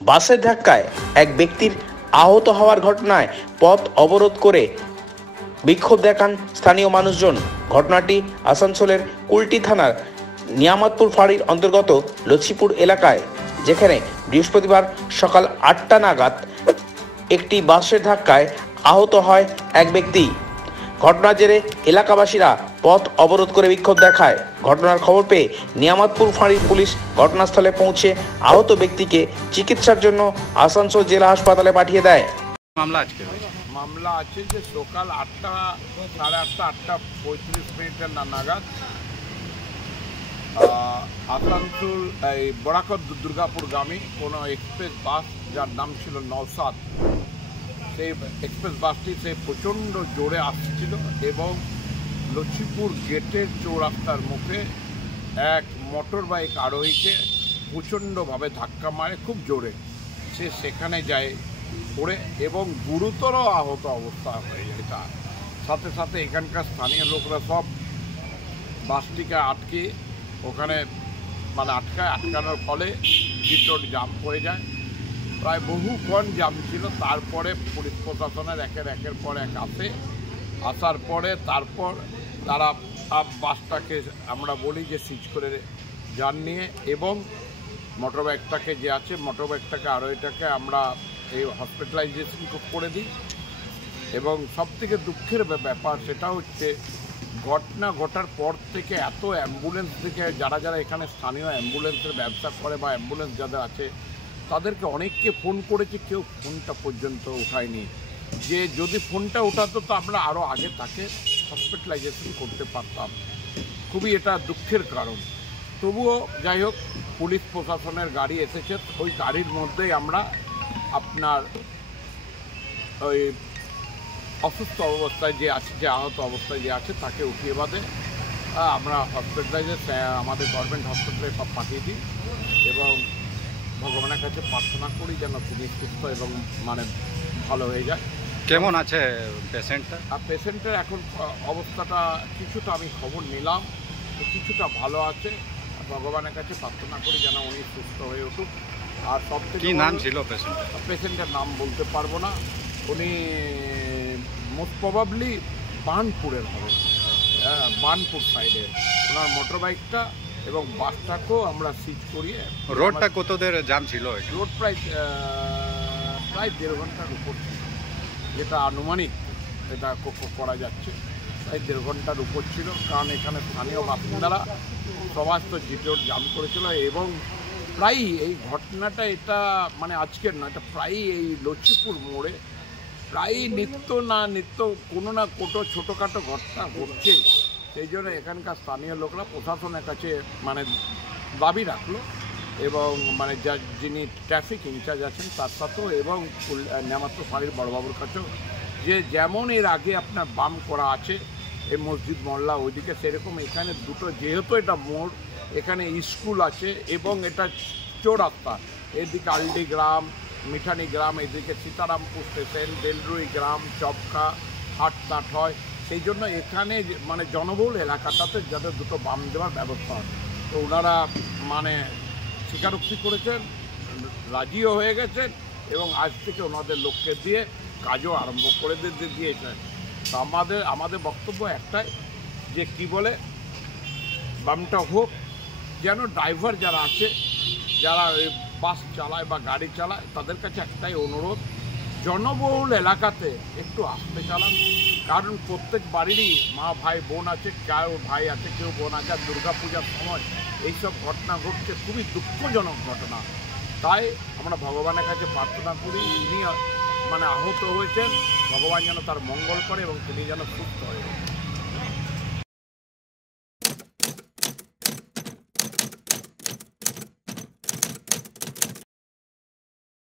বাসের ধাক্কায় এক ব্যক্তির আহত হওয়ার ঘটনায় পথ অবরোধ করে বিক্ষোভ দেখান স্থানীয় মানুষজন। ঘটনাটি আসানসোলের কুলটি থানার নিয়ামতপুর ফাঁড়ির অন্তর্গত লচ্ছিপুর এলাকায়, যেখানে বৃহস্পতিবার সকাল 8টা নাগাদ একটি বাসের ধাক্কায় আহত হয় এক ব্যক্তি। ঘটনার জেরে এলাকাবাসীরা পথ অবরোধ করে বিক্ষোভ দেখায়। ঘটনার খবর পেয়ে নিয়ামতপুর ফাঁড়ির পুলিশ ঘটনাস্থলে পৌঁছে আহত ব্যক্তিকে চিকিৎসার জন্য আসানসোল জেলা হাসপাতালে পাঠিয়ে দেয়। মামলা আছে যে সকাল 8টা, সাড়ে 8টা, 8:35 নাগাদ আসানসোল এই বরাকর দুর্গাপুরগামী কোনো এক্সপ্রেস বাস, যার নাম ছিল নওসাদ, সেই এক্সপ্রেস বাসটি সে প্রচণ্ড জোরে আসছিল এবং লচ্ছিপুর গেটের চৌরাস্তার মুখে এক মোটর বাইক আরোহীকে প্রচণ্ডভাবে ধাক্কা মারে, খুব জোরে। সে সেখানে যায় পড়ে এবং গুরুতর আহত অবস্থা হয়ে যায়। তার সাথে সাথে এখানকার স্থানীয় লোকরা সব বাসটিকে আটকে ওখানে আটকানোর ফলে ভিতর জাম পড়ে যায়। প্রায় বহুক্ষণ জাম ছিল। তারপরে পুলিশ প্রশাসনের একের পর এক আসার পরে তারপর তারা বাসটাকে আমরা বলি যে সিজ করে যান নিয়ে, এবং মোটরবাইকটাকে যে আছে মোটরবাইকটাকে আরোহীটাকে আমরা এই হসপিটালাইজেশন করে দিই। এবং সবথেকে দুঃখের ব্যাপার সেটা হচ্ছে ঘটনা ঘটার পর থেকে এত অ্যাম্বুলেন্স থেকে যারা এখানে স্থানীয় অ্যাম্বুলেন্সের ব্যবসা করে বা অ্যাম্বুলেন্স যাদের আছে তাদেরকে অনেককে ফোন করেছে, কেউ ফোনটা পর্যন্ত ওঠায়নি। যে যদি ফোনটা ওঠাতো তো আমরা আরও আগে তাকে হসপিটালাইজেশন করতে পারতাম। খুবই এটা দুঃখের কারণ। তবুও যাই হোক, পুলিশ প্রশাসনের গাড়ি এসেছে, ওই গাড়ির মধ্যেই আমরা আপনার ওই অসুস্থ অবস্থায় যে আছে, যে আহত অবস্থায় যে আছে তাকে উঠিয়ে বাদে আমরা হসপিটালাইজে আমাদের গভর্নমেন্ট হসপিটালে পাঠিয়ে দিই এবং ভগবানের কাছে প্রার্থনা করি যেন তিনি সুস্থ এবং ভালো হয়ে যায়। কেমন আছে পেশেন্টটা? আর পেশেন্টের এখন অবস্থাটা কিছুটা আমি খবর নিলাম, কিছুটা ভালো আছে। ভগবানের কাছে প্রার্থনা করি যেন উনি সুস্থ হয়ে উঠুক। আর সবথেকে কি নাম ছিল পেশেন্টের নাম বলতে পারবো না। উনি মোস্ট প্রবাবলি বার্নপুরের হবে, বার্নপুর সাইডে ওনার মোটর বাইকটা এবং বাসটাকেও আমরা সিজ করিয়ে। রোডটা কতদের জাম ছিল? রোড প্রায় 1.5 ঘন্টার উপর, যেটা আনুমানিক এটা করা যাচ্ছে, প্রায় 1.5 ঘন্টার উপর ছিল। কারণ এখানে স্থানীয় বাসিন্দারা সবাই তো রোড জাম করেছিল এবং প্রায়ই এই ঘটনাটা এটা আজকের নয়, এটা প্রায়ই এই লচ্ছিপুর মোড়ে প্রায়ই নিত্য কোনো না ছোটোখাটো ঘটনা ঘটছে। সেই জন্য এখানকার স্থানীয় লোকরা প্রশাসনের কাছে দাবি রাখলো এবং যিনি ট্রাফিক ইনচার্জ আছেন তার সাথেও এবং নিয়ামতপুর ফাঁড়ির বড়বাবুর কাছেও, যে যেমন এর আগে আপনার বাম করা আছে এই মসজিদ মহল্লা ওইদিকে, সেরকম এখানে দুটো, যেহেতু এটা মোড়, এখানে স্কুল আছে এবং এটা চৌরাস্তা, এদিকে আলডি গ্রাম, মিঠানি গ্রাম, এদিকে সীতারামপুর স্টেশন, বেলরুই গ্রাম, চপকা, হাটতাট হয়। সেই জন্য এখানে জনবহুল এলাকাটাতে যাতে দুটো বাম দেওয়ার ব্যবস্থা হয়। তো ওনারা স্বীকারোক্তি করেছেন, রাজিও হয়ে গেছেন এবং আজ থেকে ওনাদের লোককে দিয়ে কাজও আরম্ভ করে দিয়েছেন। তো আমাদের বক্তব্য একটাই, যে কি বলে বামটা হোক, যেন ড্রাইভার যারা আছে, যারা বাস চালায় বা গাড়ি চালায়, তাদের কাছে একটাই অনুরোধ, জনবহুল এলাকাতে একটু আস্তে চালান। কারণ প্রত্যেক বাড়িরই মা ভাই বোন আছে, কেউ ভাই আছে, কেউ বোন আছে। আর দুর্গাপূজার সময় এইসব ঘটনা ঘটছে, খুবই দুঃখজনক ঘটনা। তাই আমরা ভগবানের কাছে প্রার্থনা করি, ইনি আহত হয়েছেন, ভগবান যেন তার মঙ্গল করে এবং তিনি যেন সুস্থ হয়ে